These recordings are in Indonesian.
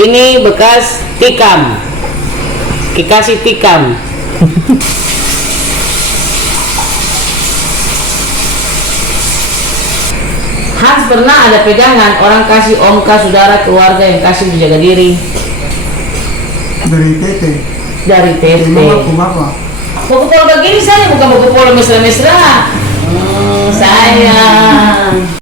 Ini bekas tikam. Dikasih tikam. Hans pernah ada pegangan orang kasih omka saudara keluarga yang kasih menjaga diri Dari tete. dari tete. Aku apa? Buku polo begini saya bukan buku polo mesra-mesra. Sayang.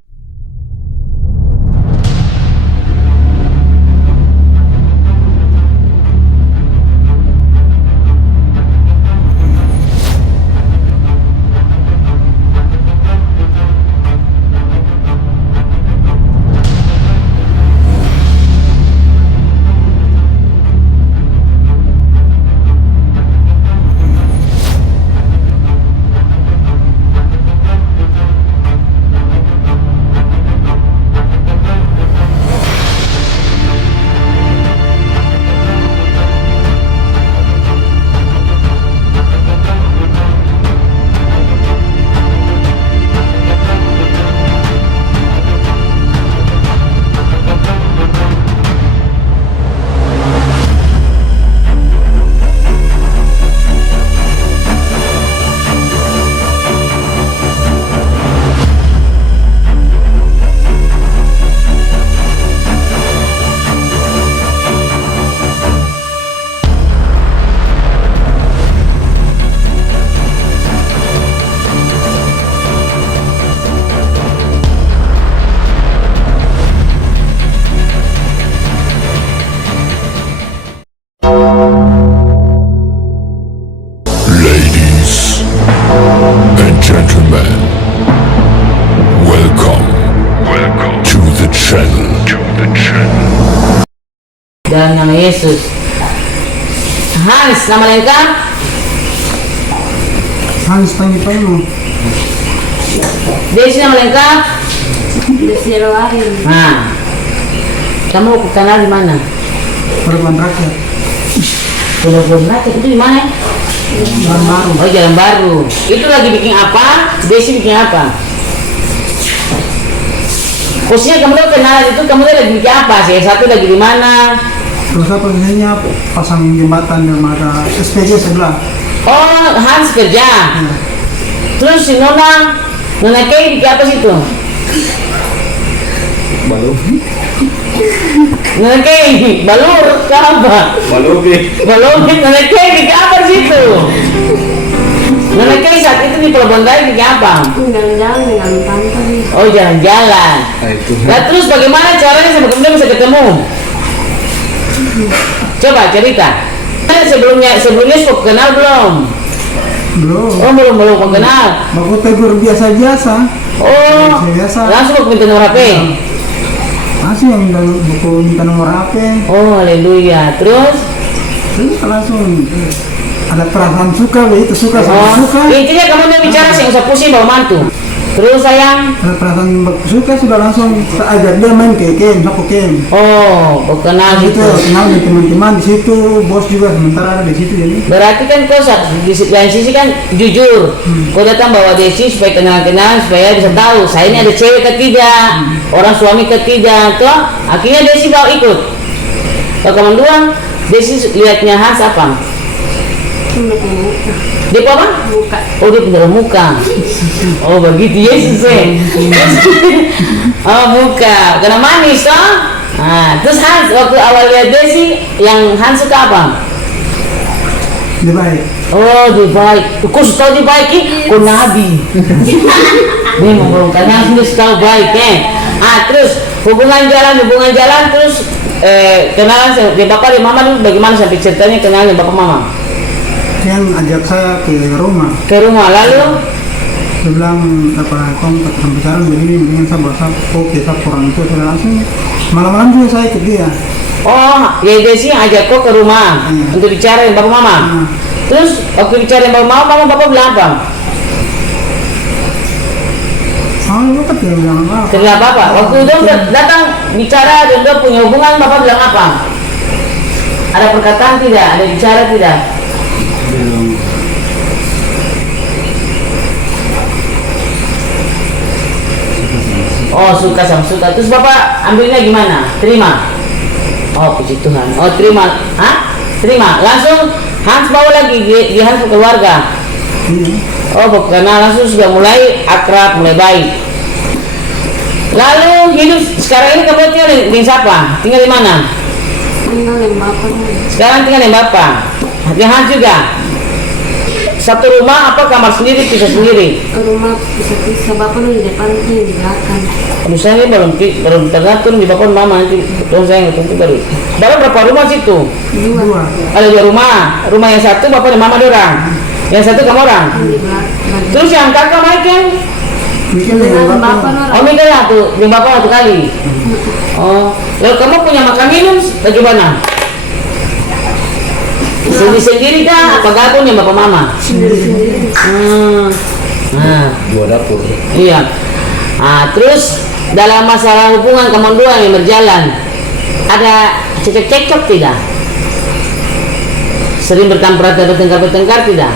Ladies and gentlemen, welcome to the channel. Dan nama Yesus. Hans, nama lengkap? Hans Panji-Panji. Desi, nama lengkap? Desi Roarin. Nah, kamu kenal di mana? Perban rakyat. Pulau Rakyat itu di mana? Jalan baru. Oh, Jalan Baru. Itu lagi bikin apa? Desi bikin apa? Posisinya kamu tuh kenal itu, kamu tuh lagi bikin apa sih? Satu lagi di mana? Terus apa biasanya pasang jembatan dan ada SPG sebelah. Oh, Hans kerja. Ya. Terus si Nona Kay bikin apa situ? Balong. Nona Kay, balur, apa? Balong. Balur, Nona Kay bikin apa situ? Nona Kay saat itu di Pelabuhan Raya bikin apa? Jalan-jalan dengan pantai. Oh, jalan-jalan. Nah, itu. Nah, terus bagaimana caranya sama kamu bisa ketemu? Coba cerita. Sebelumnya sudah kenal belum? Belum. Oh, belum kenal. Baku tegur biasa-biasa. Oh, Biasa. langsung aku minta nomor HP. Masih yang buku minta nomor HP. Oh, haleluya. Terus? Terus langsung ada perasaan suka begitu, suka sama suka. Intinya kamu mau bicara sih, nggak usah pusing bawa mantu. Terus sayang. Ada perasaan suka sudah langsung ajak dia main ke game, sapu game. Oh, kau kenal Itu gitu. kenal dengan teman-teman di situ, bos juga sementara ada di situ jadi. Berarti kan kau di lain sisi kan jujur. Kau datang bawa Desi supaya kenal-kenal, supaya bisa tahu saya ini ada cewek ketiga, orang suami ketiga. Tuh, akhirnya Desi bawa ikut. Kalau kamu doang, Desi lihatnya Hans apa? Dia apa? Buka. Oh, dia punya muka. Oh, begitu Yesus Oh, muka. Karena manis toh. Nah, terus Hans waktu awal lihat Desi, yang Hans suka apa? Dia baik. Oh, dia baik. Kau tahu dia baik? Kau nabi. Memang belum karena sudah tahu baik terus hubungan jalan terus kenalan dia bapak dan mama dulu bagaimana sampai ceritanya kenalan bapak mama? Yang ajak saya ke rumah. Ke rumah lalu Dia bilang apa kamu sampai sekarang begini mendingan saya bawa sapu kita orang itu saya langsung malam-malam juga saya ikut dia. oh, ya Desi ajak kau ke rumah untuk bicara dengan bapak mama. Terus waktu bicara dengan bapak mama bapak bilang apa? Lu kan dia bilang apa? Tidak apa-apa. Waktu dia datang bicara dan dia punya hubungan bapak bilang apa? Ada perkataan tidak? Ada bicara tidak? Oh, suka sama suka. Terus bapak ambilnya gimana? Terima? Oh, puji Tuhan. Oh, terima. Hah? Terima. Langsung Hans bawa lagi di Hans keluarga. Iya. Oh, karena langsung sudah mulai akrab, mulai baik. Lalu hidup sekarang ini kamu tinggal di siapa? Tinggal di mana? Tinggal yang bapak. Sekarang tinggal di Bapak. Di Hans juga. Satu rumah apa kamar sendiri, pisah sendiri? Ke rumah bisa bapak lu di depan, ini di belakang. Misalnya belum tergatur di Bapak Mama nanti. Tuh saya nggak baru. Baru berapa rumah situ? Dua. Ada 2 rumah. Rumah yang satu Bapak dan Mama dorang. Yang satu kamu orang. Di belakang. Terus yang kakak Michael? Mungkin Dengan dengan bapak bapak. lu. Oh Michael lah tuh, di Bapak satu kali. Oh, lalu kamu punya makan minum bagaimana? Sendiri-sendiri kah? Apa gabung yang Bapak Mama? Sendiri-sendiri. Nah, Dua dapur. iya. Nah, terus dalam masalah hubungan kamu dua yang berjalan, ada cekcok tidak? Sering bertengkar tidak?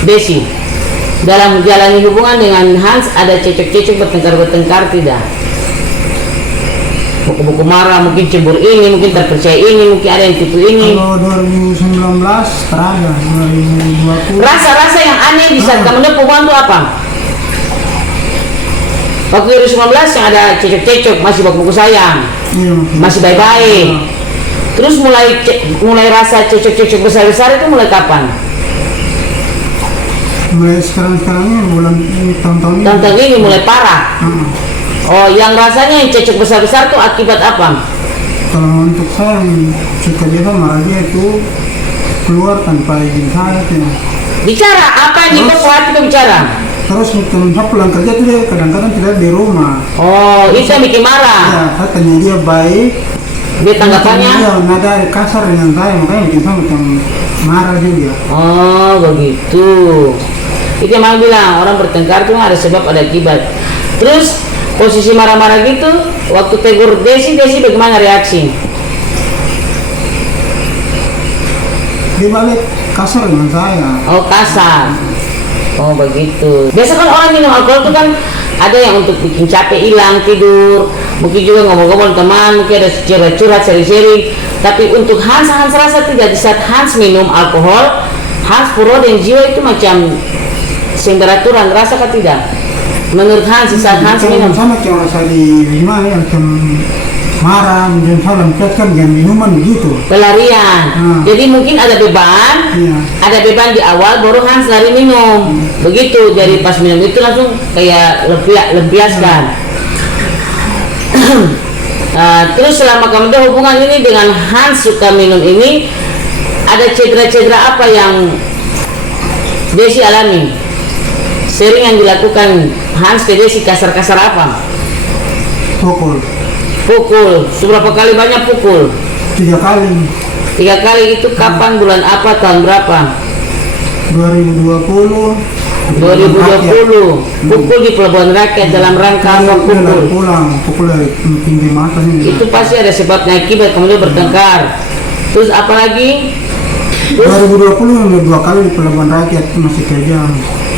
Desi, dalam menjalani hubungan dengan Hans ada cekcok bertengkar tidak? Buku-buku marah, mungkin cemburu ini, mungkin terpercaya ini, mungkin ada yang tipu ini. Kalau 2019 terada, 2020. Rasa-rasa yang aneh di saat kamu lihat hubungan itu apa? Waktu 2019 yang ada cekcok, masih buku sayang, Iya, masih baik-baik. Terus mulai rasa cekcok besar-besar itu mulai kapan? mulai sekarang ini bulan ini tahun-tahun ini. Tahun ini mulai parah. Heeh. Oh, yang rasanya yang cekcok besar-besar itu akibat apa? Kalau untuk saya yang suka dia marah dia itu keluar tanpa izin saya tuh. Bicara apa yang dibawa hati itu bicara? Terus teman saya pulang kerja tuh dia kadang-kadang tidak di rumah. Oh, itu yang bikin marah. Ya, saya tanya dia baik. Dia tanggapannya? Dia nada kasar dengan saya, makanya bikin saya macam marah juga. Oh, begitu. Itu yang Mama bilang, orang bertengkar itu ada sebab, ada akibat. Terus posisi marah-marah gitu, waktu tegur Desi bagaimana reaksi? Dia balik kasar dengan saya. Oh, kasar. Oh, begitu. Biasa kan orang minum alkohol itu kan ada yang untuk bikin capek hilang, tidur, mungkin juga ngomong-ngomong teman, mungkin ada curhat seri-seri. Tapi untuk Hans rasa tidak. Di saat Hans minum alkohol, Hans pura dan jiwa itu macam temperaturan, rasa kan tidak? Menurut Hans, di saat Hans minum. Sama kayak rasa di rumah ya, macam marah, macam saya lampiaskan dengan minuman begitu. Pelarian. Jadi mungkin ada beban, Iya. ada beban di awal, baru Hans lari minum. Begitu, jadi pas minum itu langsung kayak lempiaskan. Terus selama kamu ada hubungan ini dengan Hans suka minum ini, ada cedera-cedera apa yang Desi alami? Sering yang dilakukan Hans ke Desi kasar-kasar apa? Pukul. Seberapa kali banyak pukul? 3 kali. 3 kali itu kapan, bulan apa, tahun berapa? 2020. 2020. Pukul di Pelabuhan Rakyat dalam rangka apa pukul? Pukul dari pinggir mata ini. Itu pasti ada sebabnya, akibat kemudian bertengkar. Terus apa lagi? Terus 2020 yang 2 kali di Pelabuhan Rakyat masih kerja.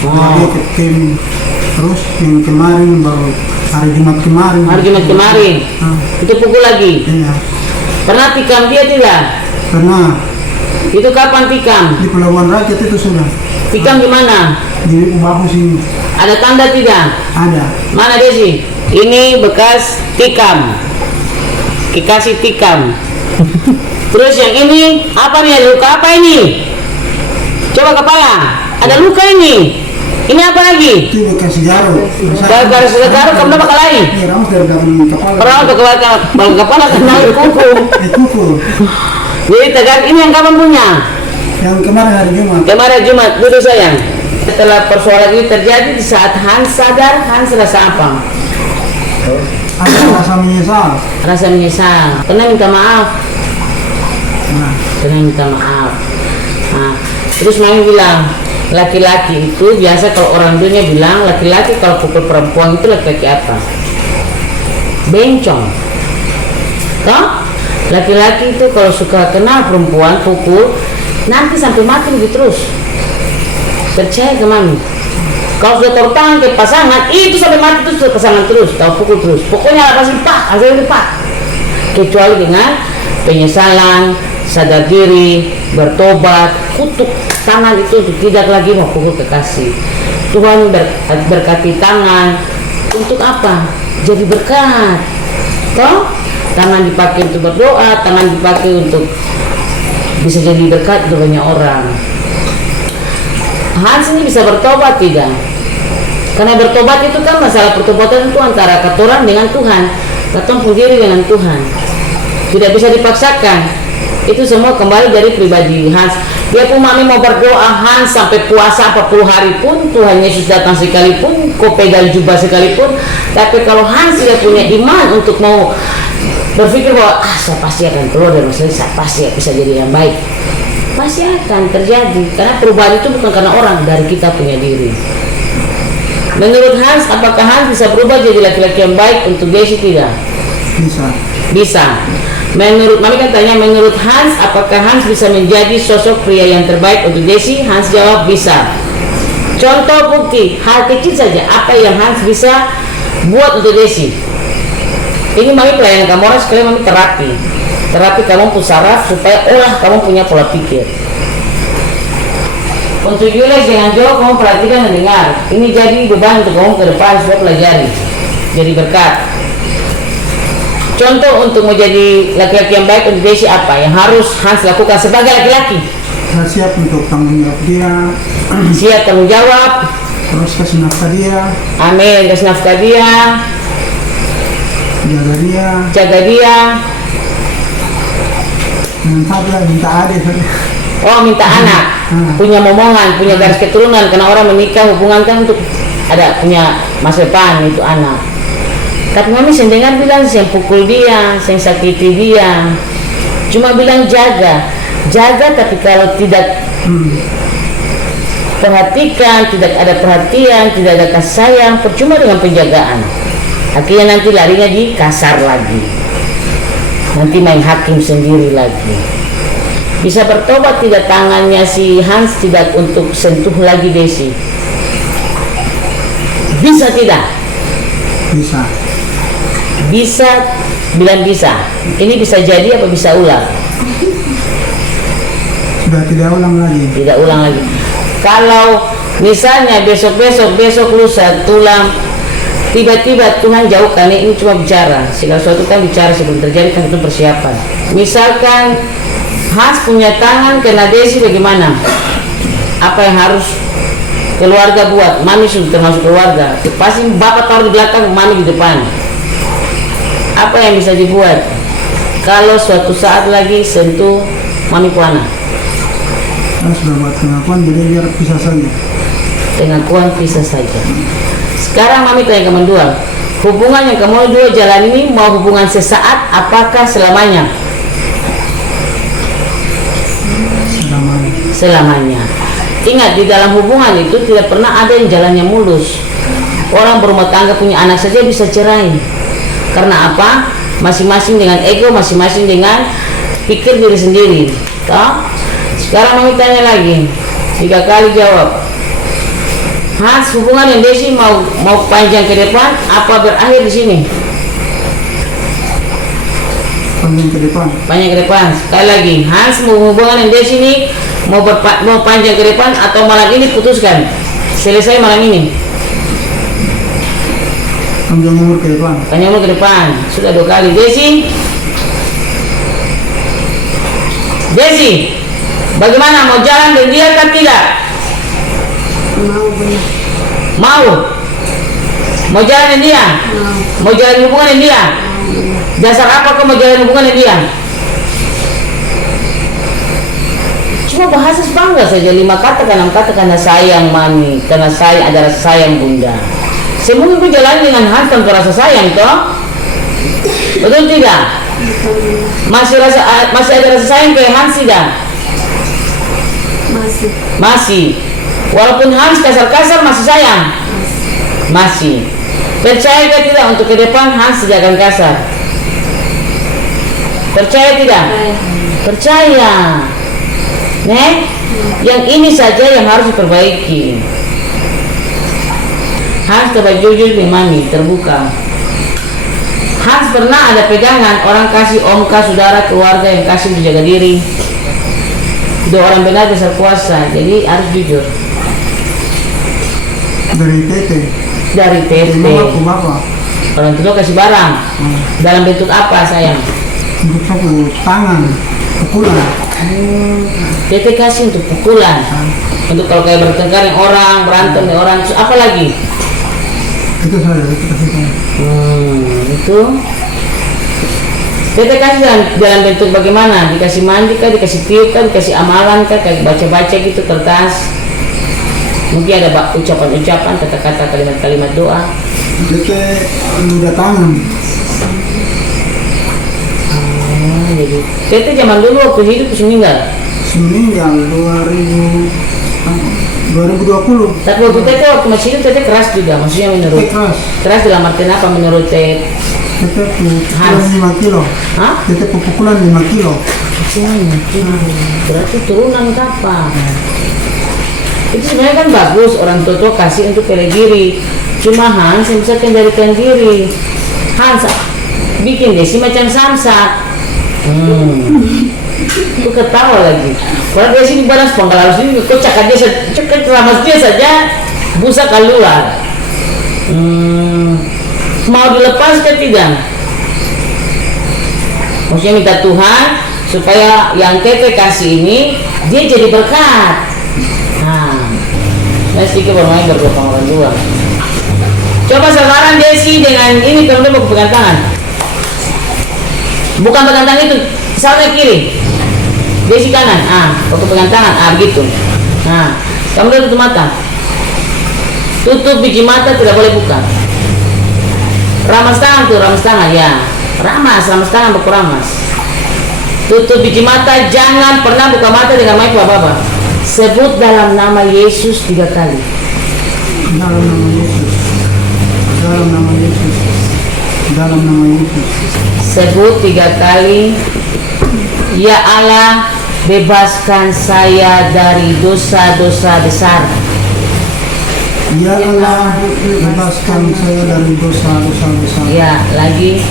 Lagi ke tim. Terus yang kemarin baru hari Jumat kemarin. itu pukul lagi. Iya. Pernah tikam dia tidak? Karena Itu kapan tikam? di Pelabuhan Rakyat itu sudah Tikam di mana? di bahu sini Ada tanda tidak? ada. Mana Desi? Ini bekas tikam. Dikasih tikam. Terus yang ini apa nih? Luka apa ini? Coba kepala. Ada luka ini. Ini apa lagi? Itu bekas jarum. Gara-gara sudah garuk kamu bakal lari. Ini ramus dari belakang kepala. Orang untuk kepala kena kuku. Kuku. Jadi tegar ini yang kapan punya? Yang kemarin hari Jumat. Kemarin Jumat, duduk sayang. Setelah persoalan ini terjadi, di saat Hans sadar, Hans rasa apa? Ada rasa menyesal. Rasa menyesal. Kena minta maaf. Nah, Kena minta maaf. Nah, terus Mami bilang, laki-laki itu biasa kalau orang dunia bilang, laki-laki kalau pukul perempuan itu laki-laki apa? Bencong. Toh? Laki-laki itu kalau suka kena perempuan pukul, nanti sampai mati lebih terus. Percaya ke Mami? Kalau sudah taruh tangan ke pasangan, itu sampai mati terus pasangan terus, tahu pukul terus. Pokoknya pasti pak, hasilnya pak. Kecuali dengan penyesalan, sadar diri, bertobat, kutuk tangan itu untuk tidak lagi mau pukul kekasih. Tuhan berkati tangan untuk apa? Jadi berkat. Toh, tangan dipakai untuk berdoa, tangan dipakai untuk bisa jadi berkat untuk banyak orang. Hans ini bisa bertobat tidak? Karena bertobat itu kan masalah pertobatan itu antara katoran dengan Tuhan, katong sendiri dengan Tuhan. Tidak bisa dipaksakan. Itu semua kembali dari pribadi Hans. Dia pun mami mau berdoa Hans sampai puasa 40 hari pun, Tuhan Yesus datang sekalipun, kau pegang jubah sekalipun, tapi kalau Hans tidak punya iman untuk mau berpikir bahwa saya pasti akan keluar dari masalah, saya pasti bisa jadi yang baik, pasti akan terjadi. Karena perubahan itu bukan karena orang, dari kita punya diri. Menurut Hans, apakah Hans bisa berubah jadi laki-laki yang baik untuk Desi? Tidak bisa. Menurut mami kan tanya, menurut Hans apakah Hans bisa menjadi sosok pria yang terbaik untuk Desi? Hans jawab bisa. Contoh bukti hal kecil saja apa yang Hans bisa buat untuk Desi. Ini mami pelayanan kamu orang sekalian, mami terapi kamu pun saraf supaya olah kamu punya pola pikir. Untuk Yules jangan jauh, kamu perhatikan dan dengar. Ini jadi beban untuk kamu ke depan supaya pelajari, jadi berkat. Contoh untuk menjadi laki-laki yang baik untuk Desi apa yang harus Hans lakukan sebagai laki-laki? Saya siap untuk tanggung jawab dia. Siap tanggung jawab. Terus kasih nafkah dia. Amin, kasih nafkah dia. Jaga dia. Minta adik. Oh, minta anak. Punya momongan, punya garis keturunan. Karena orang menikah hubungan kan untuk ada punya masa depan, itu anak. Tapi mami sendengar bilang saya pukul dia, saya sakiti dia. Cuma bilang jaga, tapi kalau tidak perhatikan, tidak ada perhatian, tidak ada kasih sayang, percuma dengan penjagaan. Akhirnya nanti larinya di kasar lagi, nanti main hakim sendiri lagi. Bisa bertobat tidak tangannya si Hans tidak untuk sentuh lagi Desi? Bisa tidak? Bisa, bilang bisa. Ini bisa jadi apa bisa ulang? Sudah tidak ulang lagi. Kalau misalnya besok lusa tulang, tiba-tiba Tuhan jauhkan, ini cuma bicara. Segala sesuatu kan bicara sebelum terjadi, kan itu persiapan. Misalkan Hans punya tangan kena Desi, bagaimana? Apa yang harus keluarga buat? Mami sudah termasuk keluarga. Pasti bapak taruh di belakang, mami di depan. Apa yang bisa dibuat? Kalau suatu saat lagi sentuh mami puana. Sudah buat pengakuan, jadi biar bisa saja. Pengakuan bisa saja. Sekarang mami tanya kamu dua, hubungan yang kamu dua jalan ini mau hubungan sesaat, apakah selamanya? Selamanya. Ingat, di dalam hubungan itu tidak pernah ada yang jalannya mulus. Orang berumah tangga punya anak saja bisa cerai. Karena apa? Masing-masing dengan ego, masing-masing dengan pikir diri sendiri. Toh? Sekarang mami tanya lagi, 3 kali jawab. Hans, hubungan yang Desi mau panjang ke depan, apa berakhir di sini? Panjang ke depan. Sekali lagi, Hans, hubungan yang Desi ini mau panjang ke depan atau malam ini putuskan? Selesai malam ini. Panjang umur ke depan. Sudah 2 kali. Desi, bagaimana, mau jalan dengan dia kan tidak? Mau jalan dengan dia? Mau jalan hubungan dengan dia? Dasar apa kau mau jalan hubungan dengan dia? Cuma bahasa bangga saja, 5 kata, 6 kata, karena sayang mami, karena sayang, ada rasa sayang bunda. Semua itu jalan dengan Hans tanpa rasa sayang, toh? Betul tidak? Masih ada rasa sayang ke Hans tidak? Masih. Walaupun Hans kasar-kasar masih sayang? Masih. Percaya tidak untuk ke depan Hans tidak akan kasar? Percaya tidak? Percaya. Yang ini saja yang harus diperbaiki. Hans coba jujur nih mami, terbuka. Hans pernah ada pegangan orang kasih om, saudara, keluarga yang kasih untuk jaga diri. Dua orang benar besar kuasa, jadi harus jujur. Dari tete. Dari tete. Mau aku bapak. Orang tua kasih barang. Dalam bentuk apa sayang? Untuk aku tangan, pukulan. Tete kasih untuk pukulan. Untuk kalau kayak bertengkar dengan orang, berantem dengan orang, apa lagi? Itu saja, itu kasih. Itu. Tete kasih dalam bentuk bagaimana? Dikasih mandi kah, dikasih tiup kah, dikasih amalan kah, kayak baca-baca gitu kertas. Mungkin ada ucapan-ucapan, kata-kata, kalimat-kalimat doa. Tete ludah tangan. Jadi Tete zaman dulu waktu hidup terus meninggal. Meninggal 2020. Tapi waktu Tete waktu masih hidup Tete keras juga, maksudnya menurut keras dalam artian apa menurut Tete? Tete pukulan 5 kilo. Hah? Tete pukulan 5 kilo. Berarti turunan kapan? Itu sebenarnya kan bagus orang tua kasih untuk bela diri. Cuma Hans yang bisa kendalikan diri. Hans bikin Desi macam samsak. Itu ketawa lagi. Kalau Desi dibalas penggalau sini, kocak aja, cekat ramas dia saja, busa keluar. Mau dilepas ke tidak? Maksudnya minta Tuhan supaya yang Tete kasih ini dia jadi berkat. Nah, sedikit bermain berdua orang dua. Coba sekarang Desi dengan ini kamu mau pegang tangan. Bukan pegang tangan itu, salah kiri. Desi kanan, waktu pegang tangan, begitu. Nah, kamu tutup mata. Tutup biji mata, tidak boleh buka. Ramas tangan tuh, ramas tangan ya. Ramas tangan, buku ramas. Tutup biji mata, jangan pernah buka mata dengan mic bapak-bapak. Sebut dalam nama Yesus 3 kali. Dalam nama Yesus. Dalam nama Yesus. Dalam nama Yesus. Sebut 3 kali. Ya Allah, bebaskan saya dari dosa-dosa besar. Ya Allah, bebaskan saya dari dosa-dosa besar. Ya, lagi.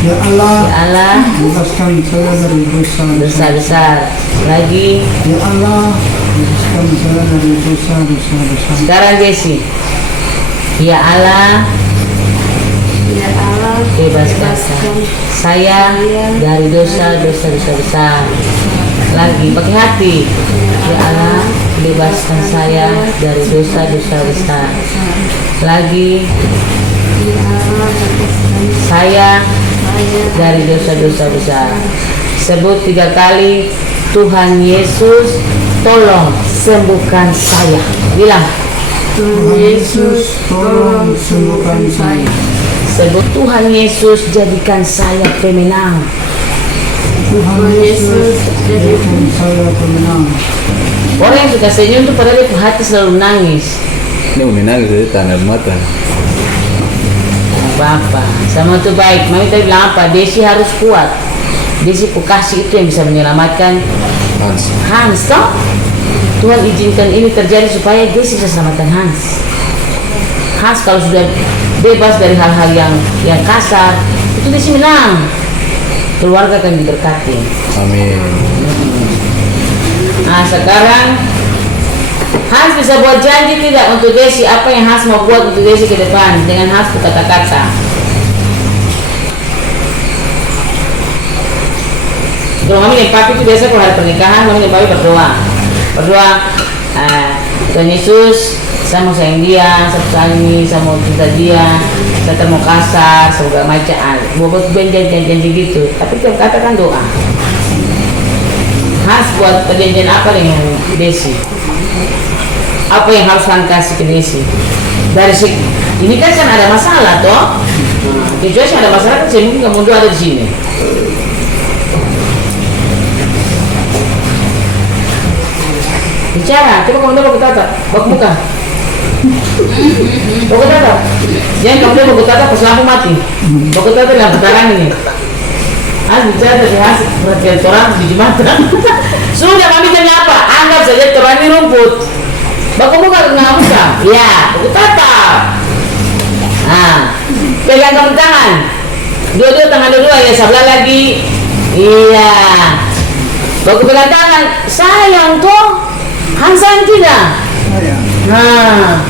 Ya Allah, bebaskan saya dari dosa besar. Lagi. Ya Allah, bebaskan saya dari dosa besar. Sekarang Desi. Ya Allah, bebaskan saya dari dosa-dosa besar. Lagi pakai hati. Ya Allah, bebaskan saya dari dosa-dosa besar. Lagi. Saya dari dosa-dosa besar. Sebut 3 kali. Tuhan Yesus, tolong sembuhkan saya. Bilang. Tuhan Yesus, tolong sembuhkan saya. Sebut Tuhan Yesus, jadikan saya pemenang. Tuhan Yesus, jadikan saya pemenang. Orang yang suka senyum itu padahal dia hati selalu nangis. Ini mau menangis dari tanah mata. Bapak, sama itu baik. Mami tadi bilang apa? Desi harus kuat. Desi kasih itu yang bisa menyelamatkan Hans toh? Tuhan izinkan ini terjadi supaya Desi bisa selamatkan Hans. Hans kalau sudah bebas dari hal-hal yang kasar, itu Desi menang. Keluarga akan diberkati. Amin. Nah sekarang Hans bisa buat janji tidak untuk Desi, apa yang Hans mau buat untuk Desi ke depan dengan Hans berkata-kata. Kalau mami dan papi itu biasa kalau hari pernikahan mami dan papi berdoa. Tuhan Yesus, saya mau sayang dia, saya mau cinta dia, saya mau kasar, semoga macam buat janji gitu. Tapi tiap kata kan doa. Hans buat perjanjian apa dengan Desi? Apa yang harus Han kasih ke Desi? Dari ini kan ada masalah toh. Kecuali ada masalah kan saya mungkin nggak mundur ada di sini. Bicara, coba kamu baku tatap, baku muka. Baku tatap. Jangan kamu baku tatap pas lampu mati. Baku tatap dalam putaran ini. Bicara dari hasil perhatian orang biji mata. Sudah mami tanya apa? Anggap saja orang ini rumput. Baku muka nggak muka. Ya, baku tatap. Nah, pegang kamu tangan. Dua-dua tangan dua ya, sebelah lagi. Iya. Baku pegang tangan. Sayang toh. Hans sayang tidak? Sayang. Nah,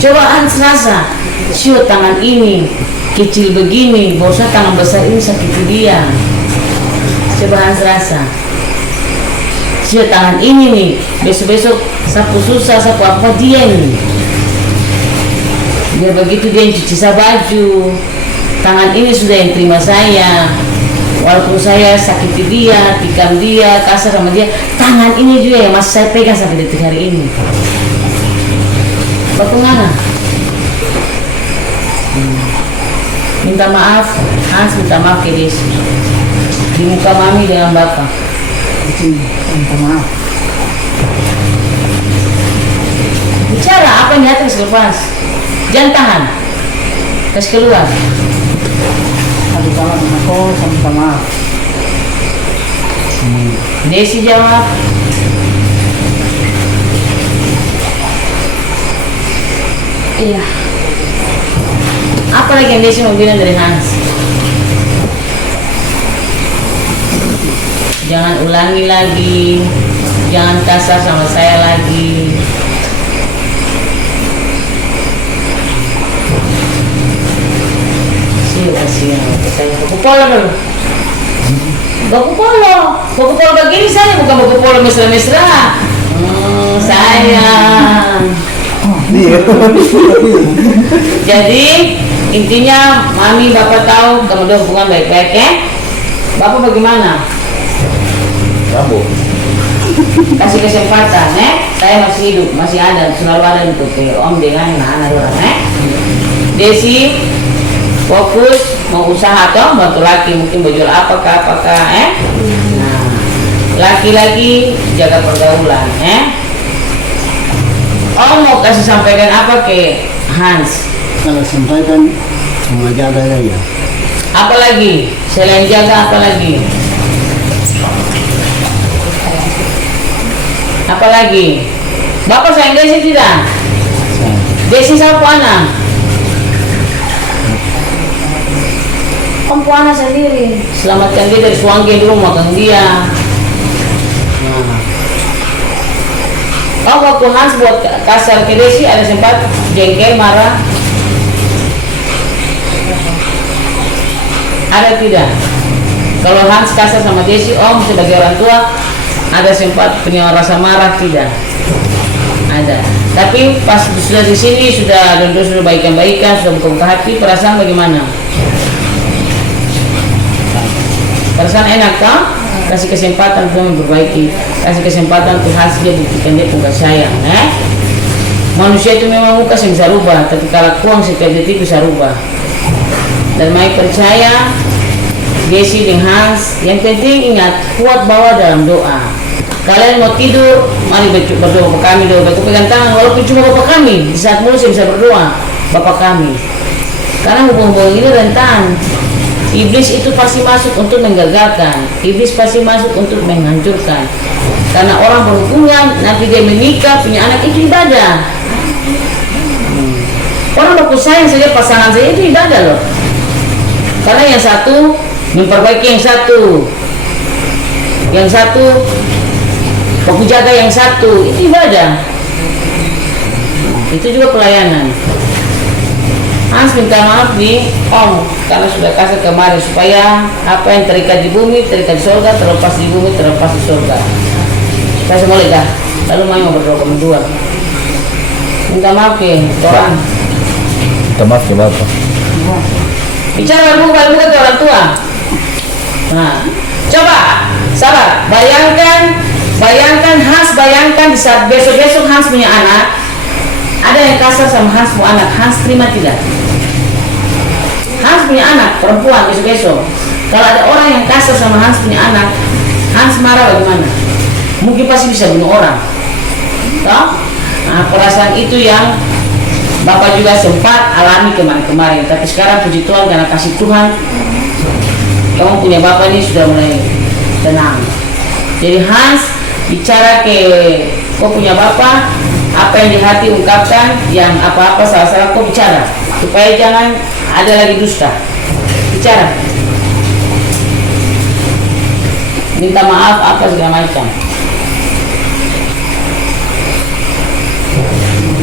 coba Hans rasa. Sio tangan ini kecil begini, bosnya tangan besar ini sakiti dia. Coba Hans rasa. Sio tangan ini nih, besok-besok sapu susah, sapu apa dia nih. Biar begitu dia yang cuci baju. Tangan ini sudah yang terima saya. Walaupun saya sakiti dia, tikam dia, kasar sama dia, tangan ini juga yang masih saya pegang sampai detik hari ini. Bagaimana? Minta maaf, Hans minta maaf ke Desi. Di muka mami dengan bapak. Minta maaf. Bicara apa yang di hati kasih lepas. Jangan tahan. Kasih keluar. Aduh salah sama aku, saya minta maaf. Desi jawab. Iya. Apa lagi yang Desi mau bilang dari Hans? Jangan ulangi lagi. Jangan kasar sama saya lagi. Kasihan saya. Baku polo dulu. Baku polo begini saya, bukan baku polo mesra-mesra. Sayang. Jadi intinya mami bapak tahu kamu udah hubungan baik-baik ya. Bapak bagaimana? Rambut. Kasih kesempatan saya masih hidup, masih ada, selalu ada untuk om dengan anak-anak orang Desi fokus mau usaha atau bantu laki mungkin berjual apakah nah laki-laki jaga pergaulan om mau kasih sampaikan apa ke Hans? Kalau sampaikan cuma jaga saja. Apa lagi selain jaga, apa lagi bapak sayang Desi tidak? Desi siapa anak? Om puana sendiri, selamatkan dia dari suangke dulu, makan dia. Waktu Hans buat kasar ke Desi ada sempat jengkel, marah? Ada tidak? Kalau Hans kasar sama Desi, om sebagai orang tua ada sempat punya rasa marah tidak? Ada. Tapi pas sudah di sini sudah baikan-baikan, sudah buka hati, perasaan bagaimana? Perasaan enak kan? Kasih kesempatan untuk memperbaiki, kasih kesempatan untuk Hans dia buktikan dia pun sayang manusia itu memang muka yang bisa rubah, tapi kelakuan setiap detik bisa rubah. Dan Mai percaya Desi dan Hans, yang penting ingat kuat bawa dalam doa. Kalian mau tidur, mari berdoa Bapak kami doa. Bapak pegang tangan, walaupun cuma Bapak kami, di saat mulut saya bisa berdoa Bapak kami. Karena hubungan ini rentan. Iblis itu pasti masuk untuk menggagalkan. Iblis pasti masuk untuk menghancurkan. Karena orang berhubungan, nanti dia menikah, punya anak, itu ibadah. Orang baku sayang saja, pasangan saja itu ibadah loh. Karena yang satu memperbaiki yang satu baku jaga yang satu, itu ibadah. Itu juga pelayanan. Hans minta maaf nih om karena sudah kasih kemarin, supaya apa yang terikat di bumi terikat di surga, terlepas di bumi terlepas di surga. Saya semua lega. Lalu mau berdoa berdua. Minta maaf ke orang. Minta maaf ke bapak. Bicara bukan ke orang tua. Nah, coba sabar. Bayangkan Hans, bayangkan di saat besok Hans punya anak, ada yang kasar sama Hans mau anak, Hans terima tidak? Hans punya anak perempuan besok. Kalau ada orang yang kasar sama Hans punya anak, Hans marah bagaimana? Mungkin pasti bisa bunuh orang. Toh? Nah, perasaan itu yang Bapak juga sempat alami kemarin-kemarin. Tapi sekarang puji Tuhan karena kasih Tuhan, kamu punya Bapak ini sudah mulai tenang. Jadi Hans bicara ke kau punya Bapak, apa yang di hati ungkapkan, yang apa-apa salah-salah kau bicara. supaya jangan ada lagi dusta. Bicara, minta maaf apa segala macam.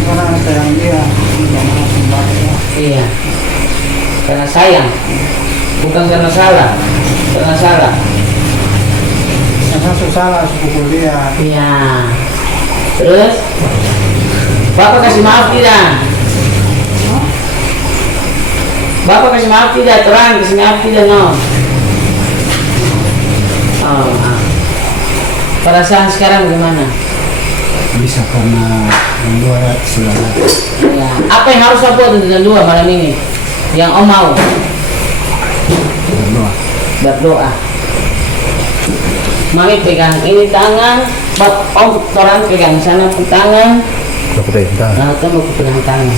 Karena sayang dia, tidak mau membaca. Iya, karena sayang, bukan karena salah. Karena salah. Yang salah sepukul dia. Iya. Terus, Bapak kasih maaf tidak? Bapak kasih maaf tidak? Terang kasih maaf tidak? No. Oh, maaf. Perasaan sekarang gimana? Bisa karena yang dua selama Ya. Apa yang harus aku buat dengan dua malam ini? Yang Om mau berdoa. berdoa. Mami pegang ini tangan, Om orang pegang sana pun tangan. Aku perintah. Nah, kamu pegang tangan.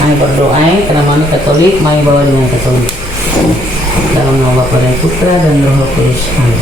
Mami berdoa karena Mami Katolik, Mami bawa dengan Katolik. Dalam nama Bapa dan Putra dan Roh Kudus. Amin.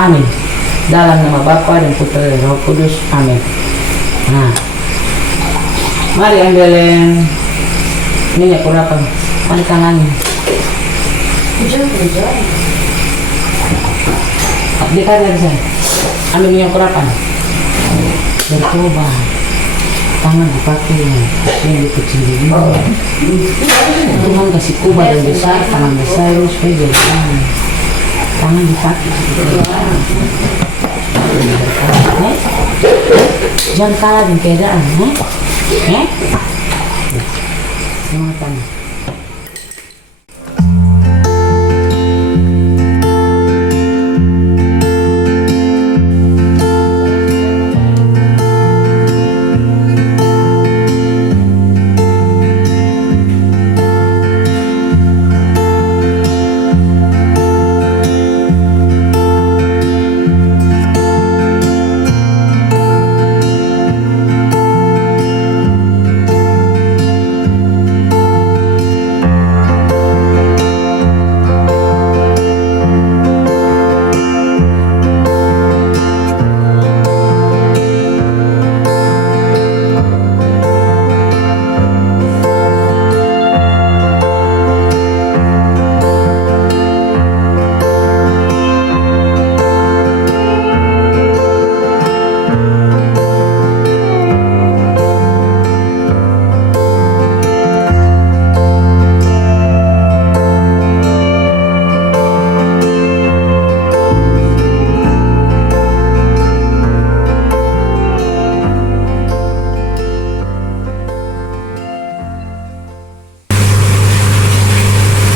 Amin. Dalam nama Bapa dan Putra dan Roh Kudus. Amin. Nah, mari ambil minyak urapan. Mari tangannya. Dekat lagi saya. Ambil minyak urapan. Bertobat. Tangan dipakai. Yang dikecil ini. Tuhan kasih kubah yang besar, tangan besar supaya jadi tangan dipakai. Jangan kalah dengan keadaan, Semangat.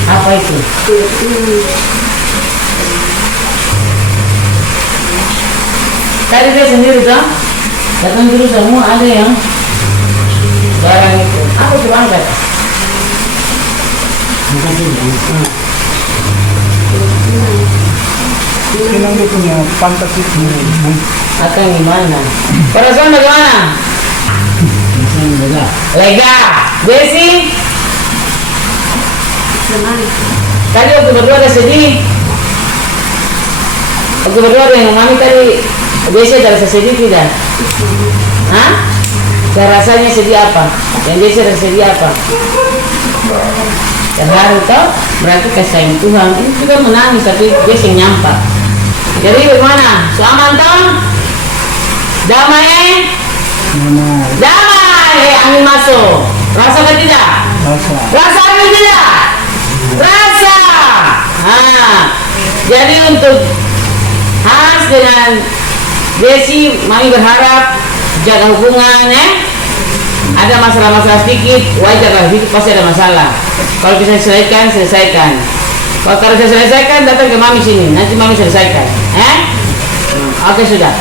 Apa itu? Tadi dia sendiri kan? Datang dulu semua ada yang barang itu. Aku coba angkat. Angkat dulu. Bilang dia punya pantas itu. Atau gimana? Perasaan bagaimana? Lega. Desi? Senang. Tadi waktu berdua ada sedih. Waktu berdua dengan mami tadi, Desi ada rasa sedih tidak? Hah? Dan rasanya sedih apa? Yang Desi rasa sedih apa? Terharu toh? Berarti kasih sayang Tuhan. Ini juga menangis tapi Desi nyampak. Jadi bagaimana? Aman toh? Damai? Damai! Angin masuk. Rasa ke tidak? Rasa ke tidak? Rasa! Jadi untuk Hans dengan Desi, mami berharap jaga hubungan Ada masalah-masalah sedikit, wajar lah, hidup pasti ada masalah. Kalau bisa selesaikan, selesaikan. Kalau bisa selesaikan, datang ke mami sini, nanti mami selesaikan. Oke, sudah.